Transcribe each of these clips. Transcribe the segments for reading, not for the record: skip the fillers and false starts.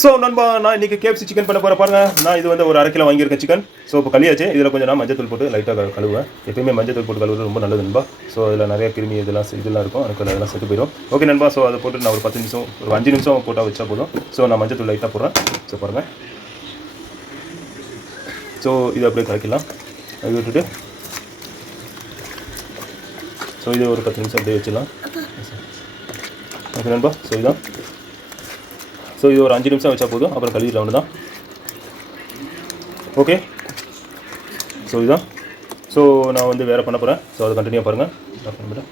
So நண்பா, நான் இன்றைக்கி கேஎஃப்சி சிக்கன் பண்ண போகிற பாருங்க. நான் இது வந்து ஒரு 1/2 கிலோ வாங்கியிருக்கேன் சிக்கன். ஸோ இப்போ கழியாச்சு. இதில் கொஞ்சம் நான் மஞ்சள் போட்டு லைட்டாக கழுவேன். எப்பயுமே மஞ்சள் போட்டு கழுவுறது ரொம்ப நல்லது நண்பா. ஸோ அதில் நிறைய கிருமி இதெல்லாம் இருக்கும், எனக்கு அதெல்லாம் செத்து போயிடும். ஓகே நண்பா, ஸோ அதை போட்டு நான் ஒரு 10 நிமிஷம் ஒரு 5 நிமிஷம் போட்டால் வச்சா போதும். ஸோ நான் மஞ்சள் லைட்டாக போடுறேன். ஸோ பாருங்கள். ஸோ இதை அப்படியே கலக்கலாம். அது விட்டுட்டு ஸோ இது ஒரு 10 நிமிஷம் அப்படியே வச்சிடலாம். ஓகே நண்பா, ஸோ இதுதான். ஸோ இது ஒரு 5 நிமிஷம் வச்சா போதும், அப்புறம் கழுவிடலாம் ஒன்று தான். ஓகே, ஸோ இதுதான். ஸோ நான் வந்து வேறு பண்ண போகிறேன். ஸோ அதை கண்டினியூ பாருங்கள். நான் பண்ணுறேன்.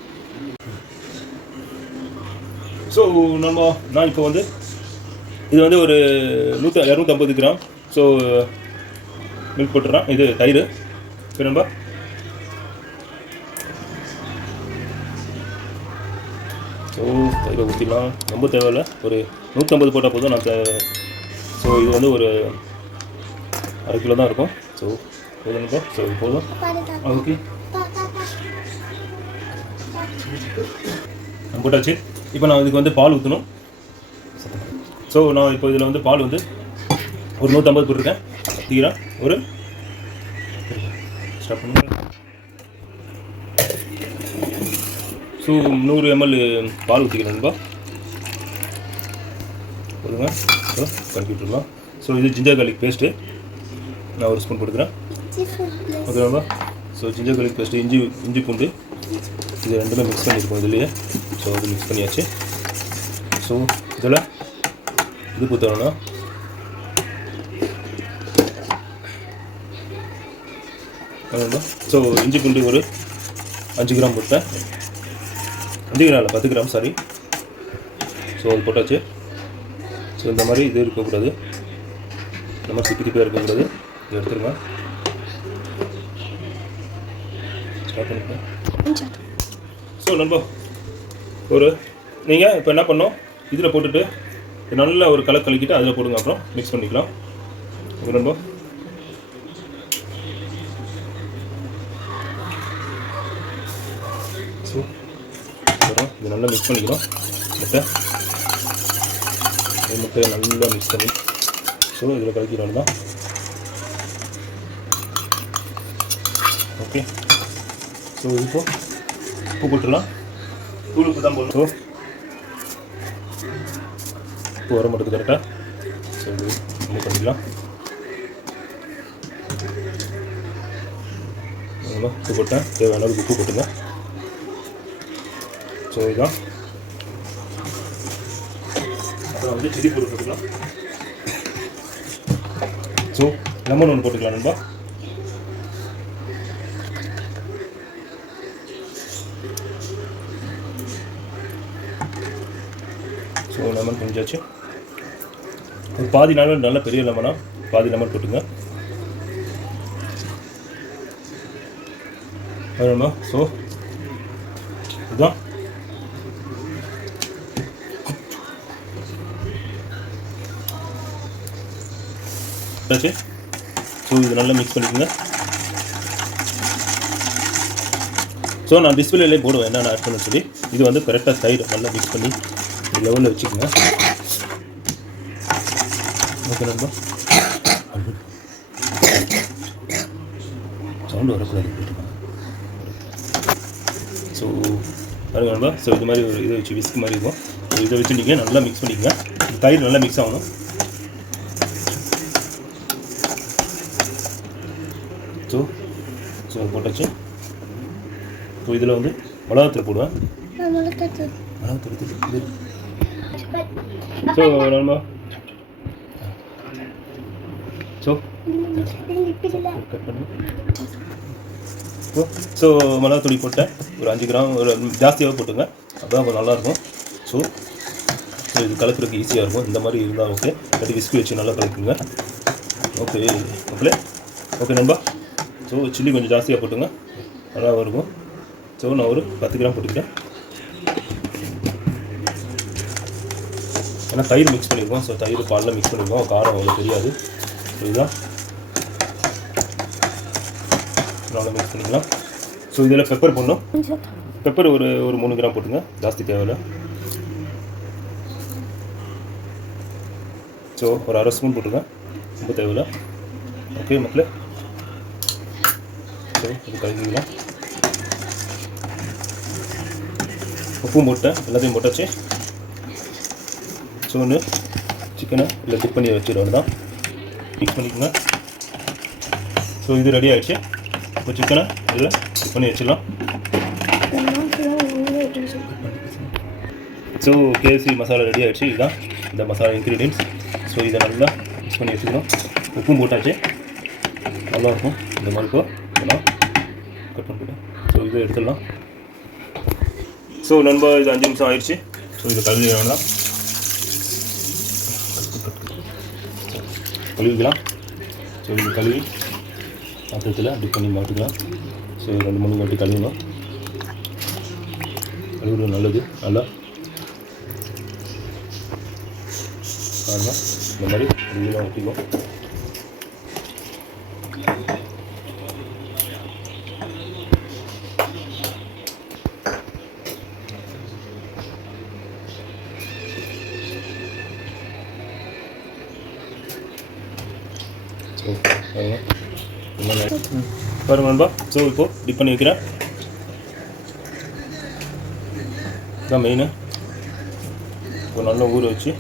ஸோ நான் இப்போ வந்து இது வந்து ஒரு 250 கிராம் ஸோ மில்க் போட்டுறேன். இது தயிர். சரி நண்பா. ஸோ தயிரை ஊற்றிடலாம். ரொம்ப தேவையில்லை, ஒரு 150 போட்டால் போதும். ஸோ இது வந்து ஒரு 1/2 கிலோ தான் இருக்கும். ஸோ போதும். ஸோ இது போதும். ஓகே, நான் போட்டாச்சு. இப்போ நான் இதுக்கு வந்து பால் ஊற்றணும். ஸோ நான் இப்போ இதில் வந்து பால் வந்து ஒரு 150 போட்டிருக்கேன். தீரா ஒரு ஸ்டார்ட் பண்ணுறேன். ஸோ 100 ml பால் ஊற்றிக்கிறேன்பா. போதுங்க. ஸோ கலக்கி விட்டுருலாம். ஸோ இது ஜிஞ்சர் கார்லிக் பேஸ்ட்டு நான் ஒரு ஸ்பூன் போட்டுக்கிறேன். ஓகேவா. ஸோ ஜிஞ்சர் கார்லிக் பேஸ்ட்டு, இஞ்சி பூண்டு இது ரெண்டுமே மிக்ஸ் பண்ணியிருக்கோம் இதுலேயே. ஸோ அது மிக்ஸ் பண்ணியாச்சு. ஸோ இதில் இது ஊற்றணும்னா ஸோ இஞ்சி பூண்டு ஒரு 5 கிராம் போட்டேன். 5 கிராம் இல்லை, 10 கிராம், சாரி. ஸோ அது போட்டாச்சு. ஸோ இந்த மாதிரி இது இருக்கக்கூடாது, இந்த மாதிரி திப்பியாக இருக்கக்கூடாது. இது எடுத்துருங்க. ஸ்டார்ட் பண்ணிப்பேன். ஸோ நண்பா, நீங்கள் இப்போ என்ன பண்ணோம், இதில் போட்டுட்டு நல்லா ஒரு கலக்கிட்டு அதில் போடுங்க. அப்புறம் மிக்ஸ் பண்ணிக்கலாம். ஓகே நண்பா. ஸோ இது நல்லா மிக்ஸ் பண்ணிக்கலாம். முட்டையை நல்லா மிக்ஸ் பண்ணி ஸோ இதில் கலக்கிறாங்க தான். ஓகே, ஸோ இப்போ உப்பு போட்டுடலாம். தூள் உப்பு தான் போடணும். உப்பு வர மாட்டேது கரெக்டாக. ஸோ இது ரொம்ப பண்ணிக்கலாம். உப்பு போட்டேன். தேவையான அளவுக்கு உப்பு போட்டுங்க. ஸோ இதுதான். அப்புறம் வந்து சில்லி பவுடர் போட்டுக்கலாம். ஸோ லெமன் ஒன்று போட்டுக்கலாம் நண்பா. ஸோ லெமன் கொஞ்சாச்சு. ஒரு பாதி நாள் நல்ல பெரிய லெமனா பாதி லெமன் போட்டுங்க. வேணுமா. ஸோ இதுதான். ஸோ இது நல்லா மிக்ஸ் பண்ணிக்கோங்க. ஸோ நான் டிஸ்பிளேலேயே போடுவேன் என்னென்ன ஆட் பண்ண சொல்லி. இது வந்து கரெக்டாக தயிர் நல்லா மிக்ஸ் பண்ணி லெவலில் வச்சுக்கோங்க. ஓகே நண்பா. சவுண்டு வரக்கூடாது. ஸோ பாருங்க நண்பா. ஸோ இது மாதிரி ஒரு இதை வச்சு விஸ்க் மாதிரி இருக்கும். இதை வச்சு நீங்கள் நல்லா மிக்ஸ் பண்ணிக்கோங்க. தயிர் நல்லா மிக்ஸ் ஆகணும். ஸோ போட்டாச்சு. ஸோ இதில் வந்து மிளகாத்தூள் போடுவேன். ஸோ நம்ம ஸோ மிளகாத்தூள் போட்டேன். ஒரு 5 கிராம், ஒரு ஜாஸ்தியாக போட்டுங்க, அப்போ கொஞ்சம் நல்லாயிருக்கும். ஸோ இது கலக்கிறதுக்கு ஈஸியாக இருக்கும். இந்த மாதிரி இருந்தால் ஓகே. கட்டி விஸ்கி வச்சு நல்லா கலக்குங்க. ஓகே ஓகே ஓகே நண்பா. ஸோ சில்லி கொஞ்சம் ஜாஸ்தியாக போட்டுங்க, நல்லா இருக்கும். ஸோ நான் ஒரு 10 கிராம் போட்டுக்கிறேன். ஏன்னா தயிர் மிக்ஸ் பண்ணியிருக்கோம். ஸோ தயிர் பாலில் மிக்ஸ் பண்ணியிருக்கோம், காரம் அவ்வளோ தெரியாது. ஸோ இதுதான் நல்லா மிக்ஸ் பண்ணிக்கலாம். ஸோ இதில் பெப்பர் போடணும். பெப்பர் ஒரு 3 கிராம் போட்டுங்க, ஜாஸ்தி தேவையில்லை. ஸோ ஒரு அரை ஸ்பூன் போட்டுருக்கேன், ரொம்ப தேவையில்லை. ஓகே மக்களே, ஸோ இது கலக்கிக்கலாம். உப்பும் போட்டேன், எல்லாத்தையும் போட்டாச்சு. ஸோ ஒன்று சிக்கனை இல்லை டிப் பண்ணி வச்சுருவோம் தான், மிக்ஸ் பண்ணிக்கோங்க. ஸோ இது ரெடி ஆகிடுச்சு. இப்போ சிக்கனை இதில் டிப் பண்ணி வச்சிடலாம். ஸோ கேஎஃப்சி மசாலா ரெடி ஆகிடுச்சு. இதுதான் இந்த மசாலா இன்க்ரீடியன்ட்ஸ். ஸோ இதை நல்லா மிக்ஸ் பண்ணி வச்சுக்கணும். உப்பும் போட்டாச்சு, நல்லாயிருக்கும். இந்த மாதிரி இப்போ இதெல்லாம் கட் பண்ணிவிட்டேன். ஸோ இதை எடுத்துடலாம். ஸோ நண்பா இது 5 நிமிஷம் ஆயிடுச்சு. ஸோ இதை கழுவி வேணாம், கழுவிக்கலாம். ஸோ இது கழுவி பாத்திரத்தில் டிப் பண்ணி மாட்டிக்கலாம். ஸோ 2-3 வாட்டி கழுவணும். கழுவுறது நல்லது. நல்லா இந்த மாதிரி இதெல்லாம் ஊற்றிக்கும். பாருங்க நண்பா. ஸோ இப்போது டிப் பண்ணி வைக்கிறேன். இதான் மெயின். இப்போ நல்லா ஊற வச்சு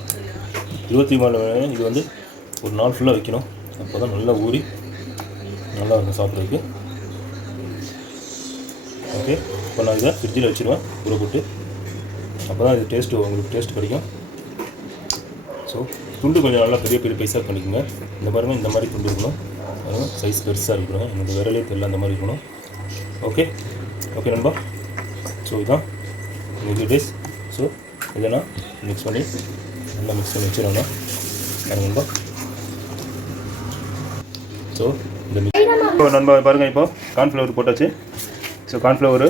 24 மணி நேரம் இது வந்து ஒரு நாள் ஃபுல்லாக வைக்கணும். அப்போ தான் நல்லா ஊறி நல்லா இருக்கும் சாப்பிட்றதுக்கு. ஓகே, இப்போ நான் இதை ஃப்ரிட்ஜில் வச்சுருவேன் ஊற போட்டு. அப்போ தான் இது டேஸ்ட்டு உங்களுக்கு டேஸ்ட் கிடைக்கும். ஸோ துண்டு கொஞ்சம் நல்லா பெரிய பெரிய பைஸாக பண்ணிக்கோங்க. இந்த பாருங்கள், இந்த மாதிரி துண்டு இருக்கணும். பாருங்கள், சைஸ் பெருசாக இருக்கணும். என்னோடய விரலே தெரியல, அந்த மாதிரி இருக்கணும். ஓகே ஓகே நண்பா. ஸோ இதுதான் இன்க்ரீடியன்ட்ஸ். ஸோ இதை நான் மிக்ஸ் பண்ணி நல்லா மிக்ஸ் பண்ணி வச்சுருவேங்க. பாருங்கள் நண்பா. ஸோ இந்த மிக்ஸ் நண்பா பாருங்கள், இப்போது கார்ன்ஃப்ளவர் போட்டாச்சு. ஸோ கார்ன்ஃப்ளவர்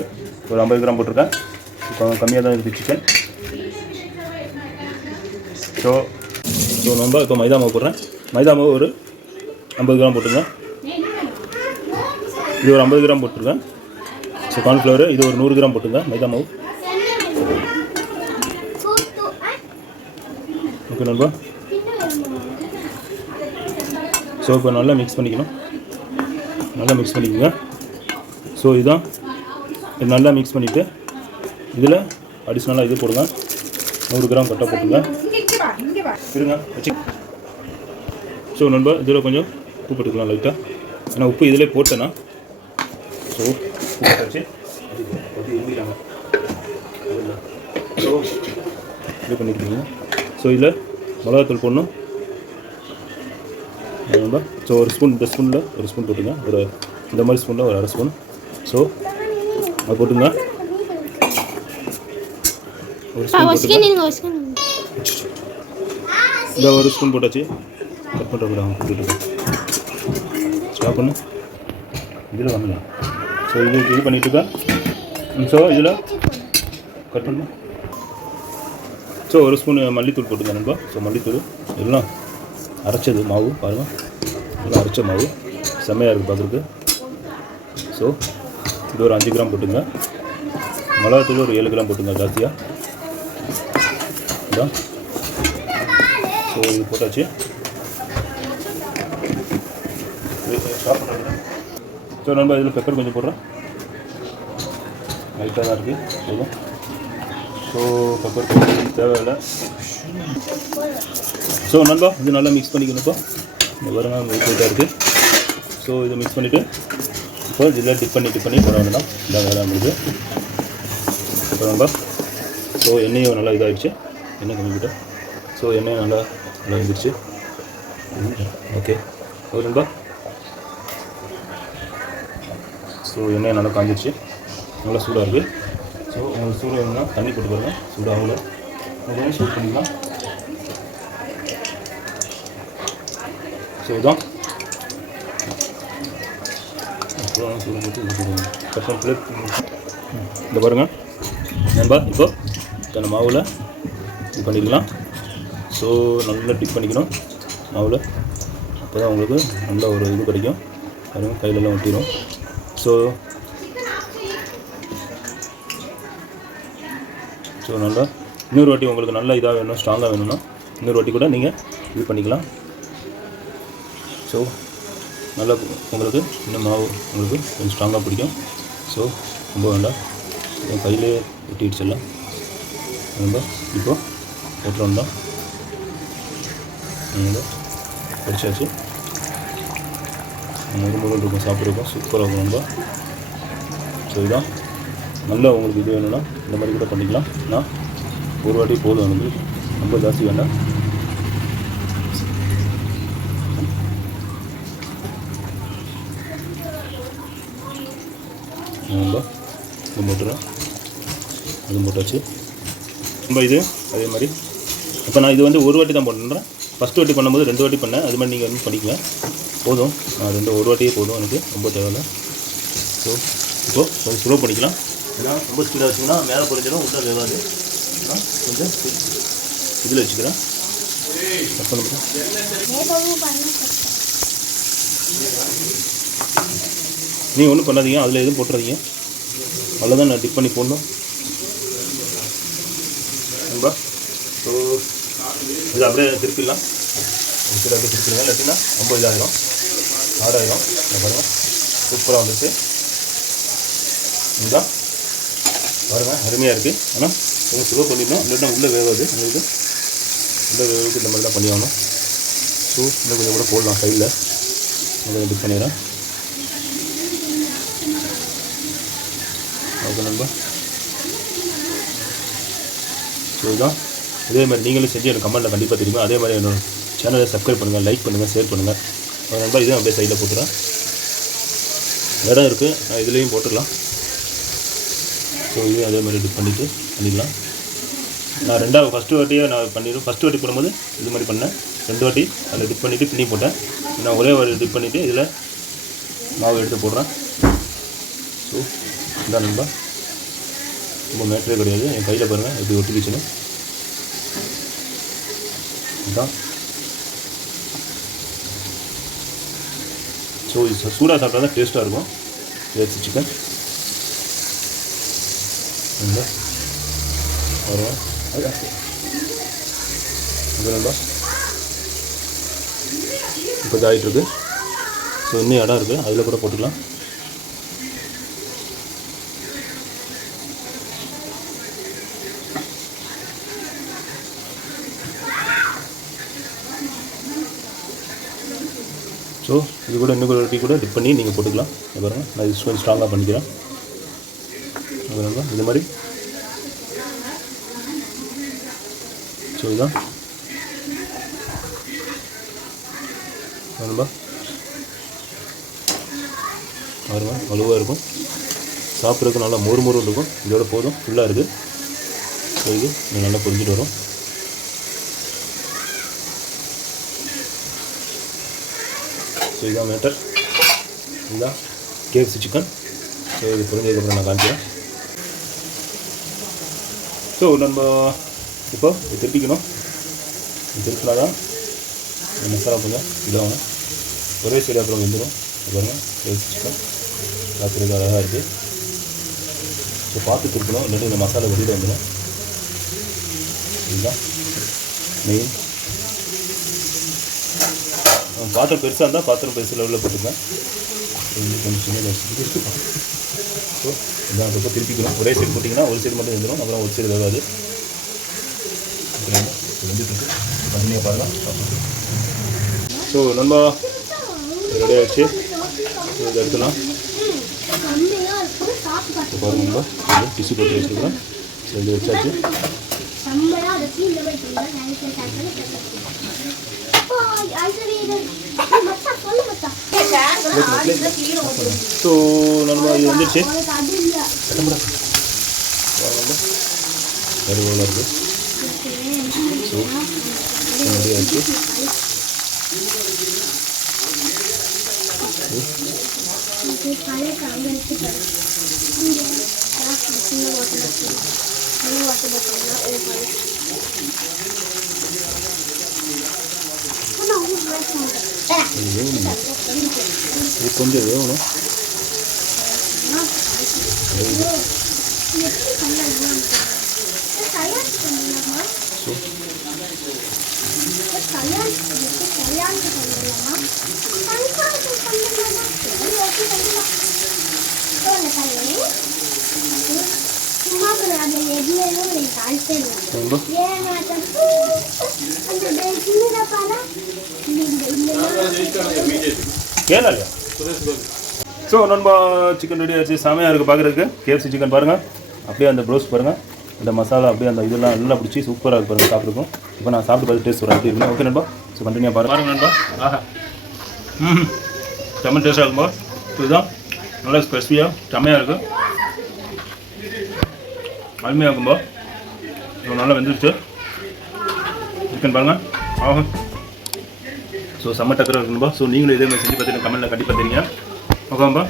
ஒரு 50 கிராம் போட்டிருக்கேன். இப்போ கம்மியாக தான் இருக்குது சிக்கன். ஸோ நண்பா இப்போ மைதா மாவு போடுறேன். மைதா மாவு ஒரு 50 கிராம் போட்டுருங்க. இது ஒரு 50 கிராம் போட்டிருக்கேன். ஸோ கார்ன்ஃப்ளவர் இது ஒரு 100 கிராம் போட்டுங்க மைதா மாவு. ஓகே நண்பா. ஸோ இப்போ நல்லா மிக்ஸ் பண்ணிக்கணும். நல்லா மிக்ஸ் பண்ணிக்கோங்க. ஸோ இதுதான் நல்லா மிக்ஸ் பண்ணிவிட்டு இதில் அடிஷ்னலாக இது போடுங்க. 100 கிராம் கட்டை போட்டுங்க. இருங்க வச்சு. ஸோ நண்பா இதில் கொஞ்சம் உப்பு போட்டுக்கலாம் லைட்டாக. ஏன்னா உப்பு இதிலே போட்டேன்னா. ஸோ உப்பு வச்சு ஸோ இது பண்ணிக்கிறீங்க. ஸோ இதில் மிளகாத்தூள் போடணும் நண்பா. ஸோ ஒரு ஸ்பூன், இந்த ஸ்பூனில் ஒரு ஸ்பூன் போட்டுங்க. ஒரு இந்த மாதிரி ஸ்பூனில் ஒரு 1/2 ஸ்பூன். ஸோ அது போட்டுங்க. ஒரு ஸ்பூன் போட்டுங்க. இந்த ஒரு ஸ்பூன் போட்டாச்சு. கட் பண்ணுறோம் போட்டுட்டு ஸ்டாப் பண்ணு. இதில் வாங்கலாம். ஸோ இது பண்ணிட்டுருக்கேன். ஸோ இதில் கட் பண்ணணும். ஸோ ஒரு ஸ்பூன் மல்லித்தூள் போட்டுங்க நண்பா. ஸோ மல்லித்தூள் எல்லாம் அரைச்சது மாவு பாருங்கள், எல்லாம் அரைச்ச மாவு செம்மையாக இருக்குது பார்க்குறதுக்கு. ஸோ இது ஒரு 5 கிராம் போட்டுங்க. மிளகாத்தூள் ஒரு 7 கிராம் போட்டுங்க ஜாஸ்தியாக. இதான். ஸோ இது போட்டாச்சு. ஸோ நண்பா இதில் பெப்பர் கொஞ்சம் போடுறேன். லைட்டாக தான் இருக்குது போதும். ஸோ பெப்பர் போட்டு தேவையில்லை. ஸோ நண்பா இது நல்லா மிக்ஸ் பண்ணிக்கணும்ப்பா. இந்த பாருங்க லைட்டாக இருக்குது. ஸோ இதை மிக்ஸ் பண்ணிவிட்டு இப்போ இதில் டிப் பண்ணி போட வேண்டாம். இதான் வேலை முடியுது. இப்போ நண்பா ஸோ எண்ணெயும் நல்லா இதாகிடுச்சு. எண்ணெய் கம்மிக்கிட்டேன். ஸோ எண்ணெய் நல்லா வந்துடுச்சு. ஓகே ஓகே நண்பா. ஸோ எண்ணெய் நல்லா காஞ்சிடுச்சு, நல்லா சூடாக இருக்குது. ஸோ உங்களுக்கு சூடாக வேணும்னா தண்ணி போட்டு பாருங்க. சூடாகல கொஞ்சம் சூட் பண்ணிக்கலாம். ஸோ இதுதான் சூடு போட்டு கட் பண்ணி இந்த பாருங்கள் நண்பா. இப்போ இந்த மாவில் இது பண்ணிக்கலாம். ஸோ நல்லா டிப் பண்ணிக்கணும் மாவில். அப்போ தான் உங்களுக்கு நல்ல ஒரு இது கிடைக்கும். பாருங்க கையிலெல்லாம் ஒட்டிடும். ஸோ நல்லா இன்னொரு வாட்டி உங்களுக்கு நல்லா இதாக வேணும், ஸ்ட்ராங்காக வேணும்னா இன்னொரு வாட்டி கூட நீங்கள் இது பண்ணிக்கலாம். ஸோ நல்லா உங்களுக்கு இன்னும் மாவு உங்களுக்கு கொஞ்சம் ஸ்ட்ராங்காக பிடிக்கும். ஸோ ரொம்ப வேண்டாம், என் கையிலே ஒட்டிடுச்சு எல்லாம். நம்ம இப்போ போட்டுருவோம் தான் படிச்சாச்சு. முறுமுறு இருக்கும், சாப்பிட்ருக்கோம், சூப்பராக இருக்கும் ரொம்ப. ஸோ இதுதான் நல்லா உங்களுக்கு இது வேணும்னா இந்த மாதிரி கூட பண்ணிக்கலாம். நான் ஒரு வாட்டி போதும், வந்து ரொம்ப ஜாஸ்தி வேண்டாம். நம்ம இது போட்டுறோம், அது போட்டாச்சு. ரொம்ப இது அதே மாதிரி இப்போ நான் இது வந்து ஒரு வாட்டி தான் பண்ணுறேன். ஃபஸ்ட்டு வாட்டி பண்ணும்போது 2 வாட்டி பண்ணேன். அது மாதிரி நீங்கள் வந்து பண்ணிக்கலாம், போதும். நான் ஒரு வாட்டியே போதும், எனக்கு ரொம்ப தேவையில்லை. ஸோ இப்போது கொஞ்சம் ஸ்லோ பண்ணிக்கலாம். ஏன்னா ரொம்ப ஸ்பீடாக வச்சிங்கன்னா மேலே பொரிஞ்சிடும், உள்ளே வேகாது. கொஞ்சம் இதில் வச்சுக்கிறேன். நீங்கள் ஒன்றும் பண்ணாதீங்க, அதில் எதுவும் போட்டுறாதீங்க. அவ்வளோதான், நான் டிப் பண்ணி போடணும். நண்பா ஸோ இது அப்படியே திருப்பிடலாம். அப்படியே திருப்பிடுங்க, இல்லாட்டினா ரொம்ப இதாகிடும், ஆடாயிடும். பாருங்கள், சூப்பராக வந்துச்சு. இதுதான் பாருங்கள், அருமையாக இருக்குது. ஆனால் கொஞ்சம் ஸ்லோ பண்ணிடணும், இல்லைன்னா உள்ளே வேகாது. இது உள்ளே வேவுக்கு இந்த மாதிரி தான் பண்ணி ஆகணும். ஸோ இன்னும் கொஞ்சம் கூட போடலாம் சைடில். கொஞ்சம் டிப் பண்ணிடுறேன். ஓகே நண்பா. ஸோ இதுதான், இதே மாதிரி நீங்களும் செஞ்சு எனக்கு கமெண்ட்டில் கண்டிப்பாக தெரியுமா. அதே மாதிரி என்னோடய சேனலை சப்ஸ்கிரைப் பண்ணுங்கள், லைக் பண்ணுங்கள், ஷேர் பண்ணுங்கள். நண்பா இதுவும் அப்படியே சைடில் போட்டுறேன். இடம் இருக்குது, நான் இதுலேயும் போட்டுடலாம். ஸோ இது அதே மாதிரி டிப் பண்ணிடலாம். நான் ஃபஸ்ட்டு வாட்டியே நான் பண்ணிடுவேன். ஃபஸ்ட்டு வாட்டி போடும்போது இது மாதிரி பண்ணேன். 2 வாட்டி அதில் டிப் பண்ணிவிட்டு பின்னி போட்டேன். நான் ஒரே வாட்டி டிப் பண்ணிவிட்டு இதில் மாவு எடுத்து போடுறேன். ஸோ இதான் நண்பா, ரொம்ப மேட்டரே கிடையாது. என் கையில் பாருங்கள் எப்படி ஒட்டிக்கிச்சுன்னு. இதுதான். ஸோ இது சூடாக சாப்பிட்டா தான் டேஸ்ட்டாக இருக்கும். கேஎஃப்சி சிக்கன் வருவோம். அது நண்பா இப்போ இதாகிட்டுருக்கு. ஸோ இன்னும் இடம் இருக்குது, அதில் கூட போட்டுக்கலாம். ஸோ இது கூட இன்னும் ஒரு டீ கூட டிப் பண்ணி நீங்கள் போட்டுக்கலாம். பாருங்கள், நான் இது கொஞ்சம் ஸ்ட்ராங்காக பண்ணிக்கிறேன். இது மாதிரி. ஸோ இதுதான் நண்பா, பாருங்க வலுவாக இருக்கும், சாப்பிட்றதுக்கு நல்லா மொறு இருக்கும். இதோட போதும், ஃபுல்லாக இருக்குது. ஸோ இது நல்லா பொரிஞ்சிட்டு வரும். ஸோ இதுதான் மேட்டர், இதுதான் கேஎஃப்சி சிக்கன். ஸோ இது பொரிஞ்சதுக்கப்புறம் நான் காமிக்கிறேன். ஸோ நம்ம இப்போ இது திருப்பிக்கணும். இது திருப்பினா தான் இந்த மசாலா கொஞ்சம் இதாகணும். ஒரே சைடு அப்புறம் வெந்துடும். பாருங்கள், கேஎஃப்சி சிக்கன் பார்க்குறது அழகாக இருக்குது. ஸோ பார்த்து திருப்பணும், இல்லாட்டி இந்த மசாலா வெளியில் வந்துடும். இதுதான் மெயின். பாத்திரம் பெருசாக இருந்தால் பாத்திரம் பெருசு லெவலில் போட்டுக்கேன். கொஞ்சம் சின்ன. ஸோ இதான் ரொம்ப திருப்பிக்கணும். ஒரே சைடு போட்டிங்கன்னா ஒரு சைடு மட்டும் வந்துடும், அப்புறம் ஒரு சைடு வேகாது. கண்டினியூ பாருங்கள். ஸோ நம்ம ரெடி ஆகிடுச்சு. இதை எடுத்துலாம். பாருங்க, நம்ம டிஷ்யூ போட்டு வச்சுருக்கிறோம். ஸோ இது வச்சாச்சு. ஸோ நம்ம இது வந்துடுச்சு. கருவேல இருக்குது. ஸோ ரெடி ஆச்சு. இது கொஞ்சம் வேகணும். ஏன் ஸோ நம்ம சிக்கன் ரெடி ஆச்சு, செமையாக இருக்குது பார்க்குறதுக்கு. கேஎஃப்சி சிக்கன் பாருங்கள், அப்படியே அந்த ப்ரோஸ்ட் பாருங்கள், இந்த மசாலா அப்படியே அந்த இதெல்லாம் நல்லா பிடிச்சி சூப்பராக இருக்குது பாருங்கள் சாப்பிட்ருக்கும். இப்போ நான் சாப்பிட்டு பார்த்து டேஸ்ட் வரேன் எப்படி இருக்குன்னு. ஓகே நண்பா, ஸோ கண்டினியூ பாருங்கள் நண்பா. ஆஹா, செம்ம டேஸ்ட்டாக இருக்கும்பா. இதுதான் நல்லா ஸ்பெசிஃபியாக செம்மையாக இருக்குது, அருமையாக இருக்கும்பா. ஸோ நல்லா வெந்துருச்சு சிக்கன் பாருங்கள். ஆஹா, ஸோ செம்ம டக்கராக இருக்கும்பா. ஸோ நீங்களும் இதே மாதிரி செஞ்சு பார்த்துட்டு கமெண்ட்டில் கண்டிப்பாக தெரியுங்க. ஓகேம்பா,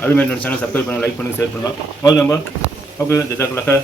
அதுமாதிரி என்னோட சேனல் சப்ஸ்கிரைப் பண்ணுங்கள், லைக் பண்ணுங்கள், ஷேர் பண்ணுங்கள். ஓகேம்பா, ஓகே ஜஸாக்கல்லாஹ்.